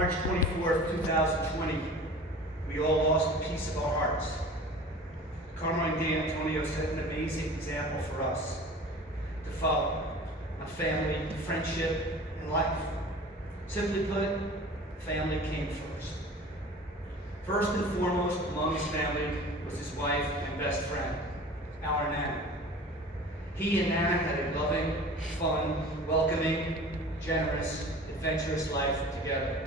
March 24th, 2020, we all lost a piece of our hearts. Carmine D'Antonio set an amazing example for us to follow on family, friendship, and life. Simply put, family came first. First and foremost among his family was his wife and best friend, our Nana. He and Nana had a loving, fun, welcoming, generous, adventurous life together.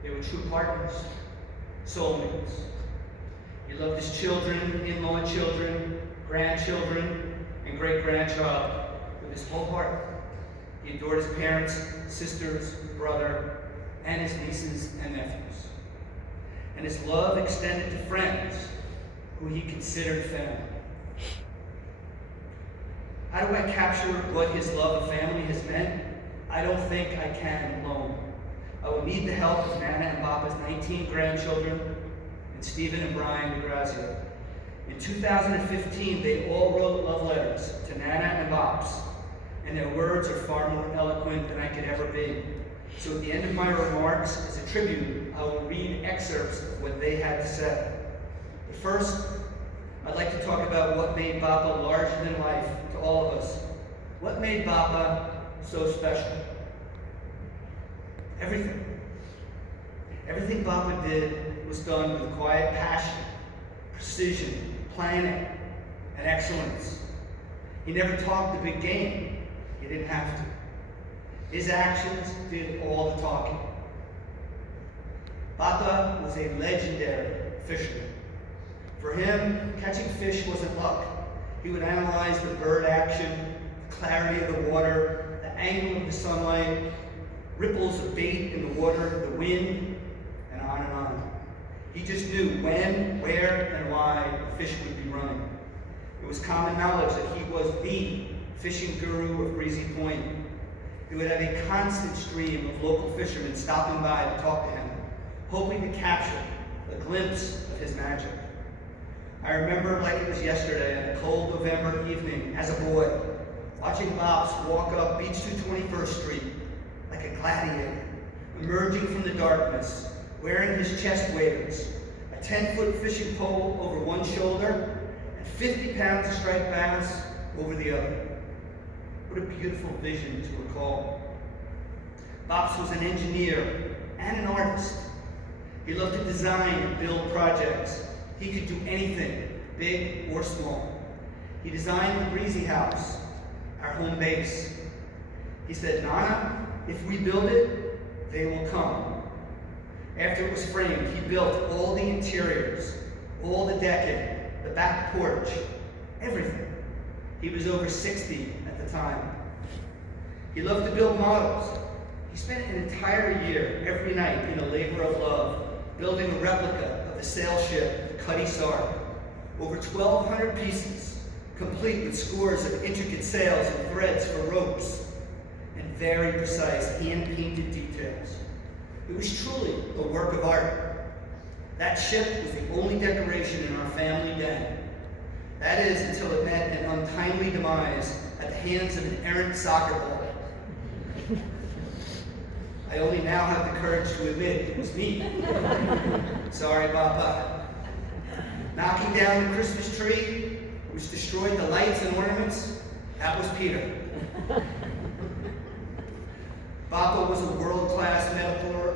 They were true partners, soulmates. He loved his children, in-law children, grandchildren, and great-grandchild with his whole heart. He adored his parents, sisters, brother, and his nieces and nephews. And his love extended to friends who he considered family. How do I capture what his love of family has meant? I don't think I can alone. I will need the help of Nana and Papa's 19 grandchildren and Stephen and Brian DeGrazia. In 2015, they all wrote love letters to Nana and Pops, and their words are far more eloquent than I could ever be. So at the end of my remarks, as a tribute, I will read excerpts of what they had to say. But first, I'd like to talk about what made Papa larger than life to all of us. What made Papa so special? Everything. Everything Papa did was done with quiet passion, precision, planning, and excellence. He never talked the big game. He didn't have to. His actions did all the talking. Papa was a legendary fisherman. For him, catching fish wasn't luck. He would analyze the bird action, the clarity of the water, the angle of the sunlight, ripples of bait in the water, the wind, and on and on. He just knew when, where, and why the fish would be running. It was common knowledge that he was the fishing guru of Breezy Point. He would have a constant stream of local fishermen stopping by to talk to him, hoping to capture a glimpse of his magic. I remember like it was yesterday on a cold November evening as a boy, watching Pops walk up Beach 221st Street like a gladiator, emerging from the darkness, wearing his chest waders, a 10-foot fishing pole over one shoulder, and 50 pounds of striped bass over the other. What a beautiful vision to recall. Pops was an engineer and an artist. He loved to design and build projects. He could do anything, big or small. He designed the Breezy House, our home base. He said, "Nana, if we build it, they will come." After it was framed, he built all the interiors, all the decking, the back porch, everything. He was over 60 at the time. He loved to build models. He spent an entire year, every night, in a labor of love, building a replica of the sail ship, the Cutty Sark. Over 1,200 pieces, complete with scores of intricate sails and threads for ropes, and very precise hand-painted details. It was truly a work of art. That ship was the only decoration in our family den. That is, until it met an untimely demise at the hands of an errant soccer ball. I only now have the courage to admit it was me. Sorry, Papa. Knocking down the Christmas tree, which destroyed the lights and ornaments, that was Peter. Papa was a world-class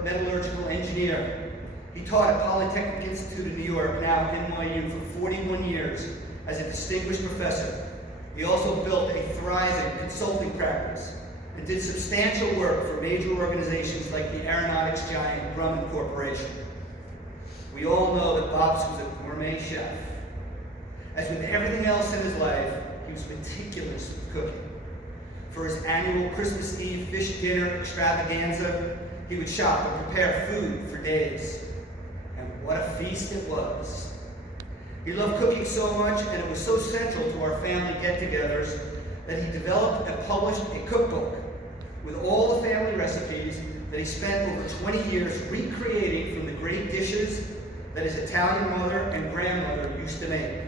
metallurgical engineer. He taught at Polytechnic Institute of New York, now NYU, for 41 years as a distinguished professor. He also built a thriving consulting practice and did substantial work for major organizations like the aeronautics giant Grumman Corporation. We all know that Pops was a gourmet chef. As with everything else in his life, he was meticulous with cooking. For his annual Christmas Eve fish dinner extravaganza, he would shop and prepare food for days. And what a feast it was. He loved cooking so much, and it was so central to our family get-togethers, that he developed and published a cookbook with all the family recipes that he spent over 20 years recreating from the great dishes that his Italian mother and grandmother used to make.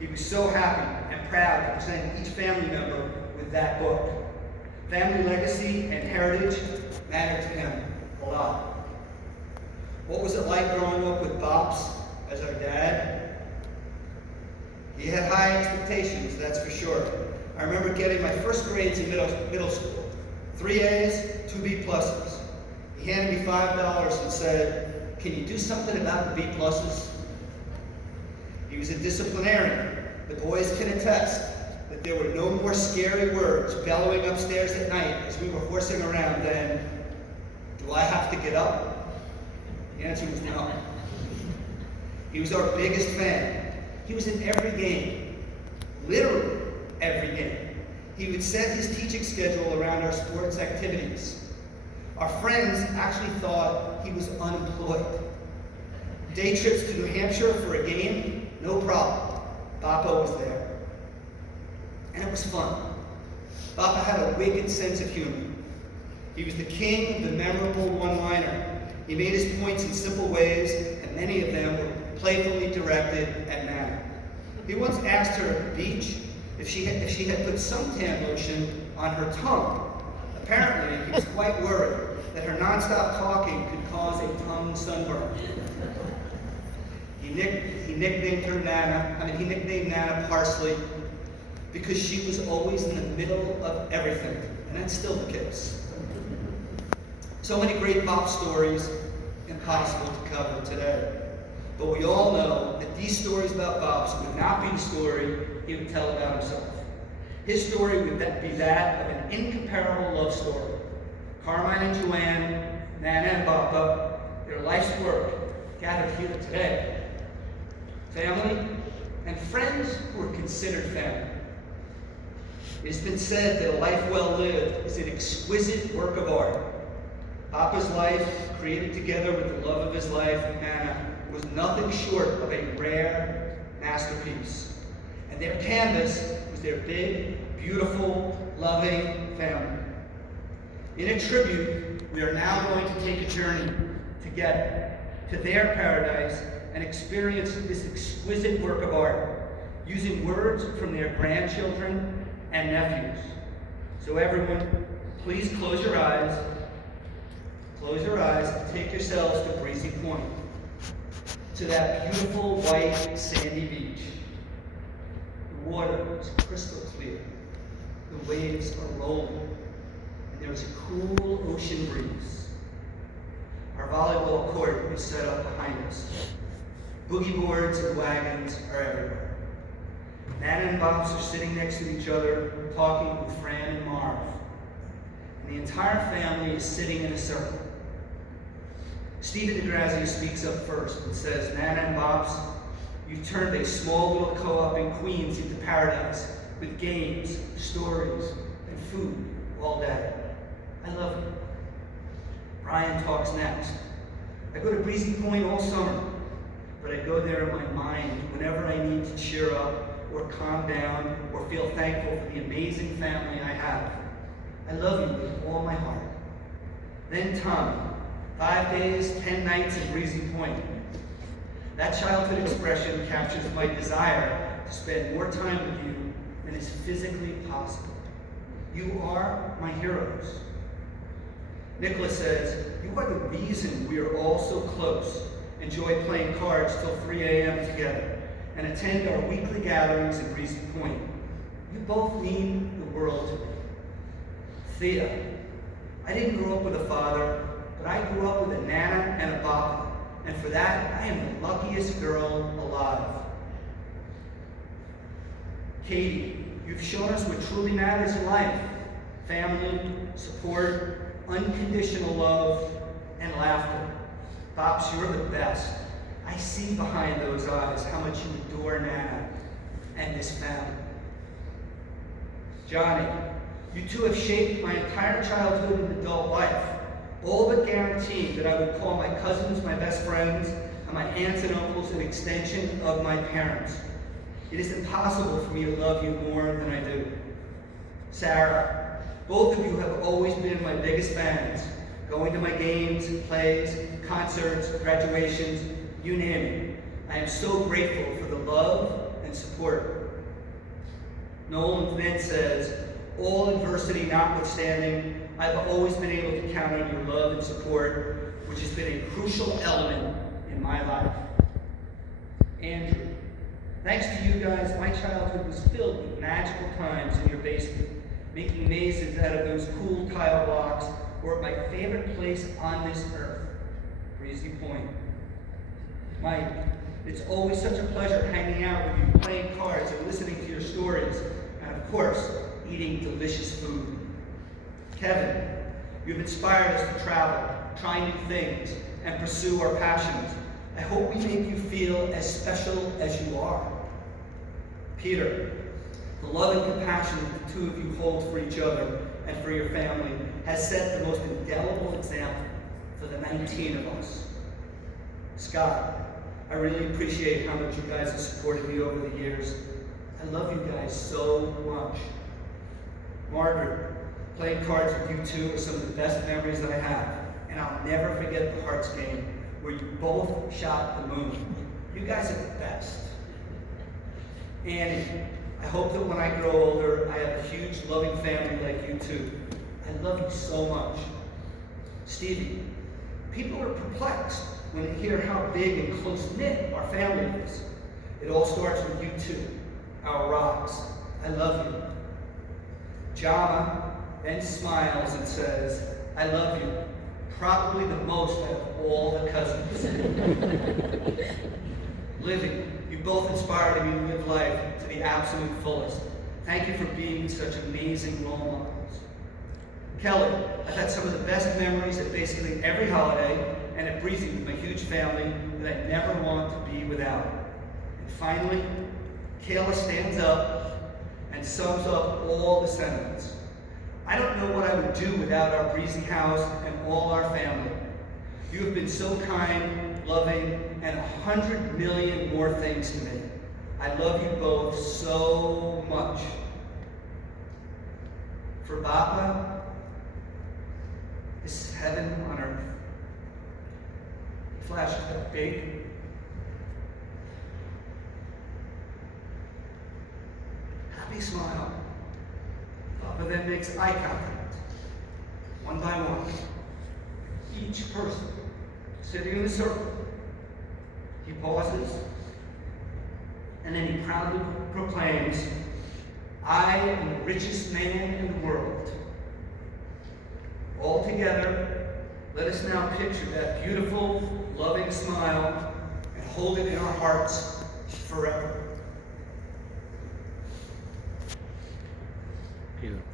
He was so happy and proud to present each family member with that book. Family legacy and heritage mattered to him a lot. What was it like growing up with Bops as our dad? He had high expectations, that's for sure. I remember getting my first grades in middle school. 3 A's, 2 B pluses. He handed me $5 and said, "Can you do something about the B pluses?" He was a disciplinarian. The boys can attest that there were no more scary words bellowing upstairs at night as we were horsing around than, "Do I have to get up?" The answer was no. He was our biggest fan. He was in every game, literally every game. He would set his teaching schedule around our sports activities. Our friends actually thought he was unemployed. Day trips to New Hampshire for a game, no problem. Papa was there. And it was fun. Papa had a wicked sense of humor. He was the king of the memorable one-liner. He made his points in simple ways, and many of them were playfully directed at Nana. He once asked her at the beach if she had put suntan lotion on her tongue. Apparently, he was quite worried that her nonstop talking could cause a tongue sunburn. He nicknamed Nana Parsley because she was always in the middle of everything, and that's still the case. So many great Bop stories, impossible to cover today. But we all know that these stories about Bops would not be the story he would tell about himself. His story would be that of an incomparable love story. Carmine and Joanne, Nana and Papa, their life's work gathered here today. Family and friends who are considered family. It has been said that a life well lived is an exquisite work of art. Papa's life, created together with the love of his life, Nana, was nothing short of a rare masterpiece. And their canvas was their big, beautiful, loving family. In a tribute, we are now going to take a journey together to their paradise and experience this exquisite work of art, using words from their grandchildren and nephews. So everyone, please close your eyes and take yourselves to Breezy Point, to that beautiful white sandy beach. The water is crystal clear, the waves are rolling, and there is a cool ocean breeze. Our volleyball court is set up behind us. Boogie boards and wagons are everywhere. Nana and Bops are sitting next to each other, talking with Fran and Marv. And the entire family is sitting in a circle. Stephen DeGrazia speaks up first and says, "Nana and Bops, you turned a small little co-op in Queens into paradise with games, stories, and food all day. I love you." Brian talks next. "I go to Breezy Point all summer, but I go there in my mind whenever I need to cheer up or calm down or feel thankful for the amazing family I have. I love you with all my heart." Then Tommy, 5 days, 10 nights at Breezy Point. That childhood expression captures my desire to spend more time with you than is physically possible. You are my heroes. Nicholas says, "You are the reason we are all so close, enjoy playing cards till 3 a.m. together, and attend our weekly gatherings at Breezy Point. You both mean the world to me." Thea, "I didn't grow up with a father, but I grew up with a Nana and a Papa, and for that, I am the luckiest girl alive." Katie, "You've shown us what truly matters in life: family, support, unconditional love, and laughter. Pops, you're the best. I see behind those eyes how much you adore Nana and this family." Johnny, "You two have shaped my entire childhood and adult life, all but guaranteeing that I would call my cousins my best friends and my aunts and uncles an extension of my parents. It is impossible for me to love you more than I do." Sarah, "Both of you have always been my biggest fans, going to my games, plays, concerts, graduations, you name it. I am so grateful for the love and support." Nolan then says, "All adversity notwithstanding, I've always been able to count on your love and support, which has been a crucial element in my life. Andrew, thanks to you guys, my childhood was filled with magical times in your basement, making mazes out of those cool tile blocks, or at my favorite place on this earth, Breezy Point. Mike, it's always such a pleasure hanging out with you, playing cards and listening to your stories, and of course, eating delicious food. Kevin, you've inspired us to travel, try new things, and pursue our passions. I hope we make you feel as special as you are. Peter, the love and compassion that the two of you hold for each other and for your family has set the most indelible example for the 19 of us. Scott, I really appreciate how much you guys have supported me over the years. I love you guys so much. Margaret, playing cards with you two are some of the best memories that I have, and I'll never forget the Hearts game where you both shot the moon. You guys are the best. Annie, I hope that when I grow older, I have a huge, loving family like you two. I love you so much. Stevie, people are perplexed when they hear how big and close-knit our family is. It all starts with you two, our rocks. I love you. Jama then smiles and says, I love you, probably the most out of all the cousins. Livy, you both inspired me to live life to the absolute fullest. Thank you for being such amazing role models. Kelly, I've had some of the best memories at basically every holiday and at Breezy with my huge family that I never want to be without. And finally, Kayla stands up and sums up all the sentiments. I don't know what I would do without our Breezy house and all our family. You have been so kind, loving, and 100 million more things to me. I love you both so much. For Bappa, this is heaven on earth. Flashes that big. Happy smile. Bappa then makes eye contact, one by one. Each person sitting in the circle. He pauses, and then he proudly proclaims, I am the richest man in the world. All together, let us now picture that beautiful, loving smile and hold it in our hearts forever. Beautiful.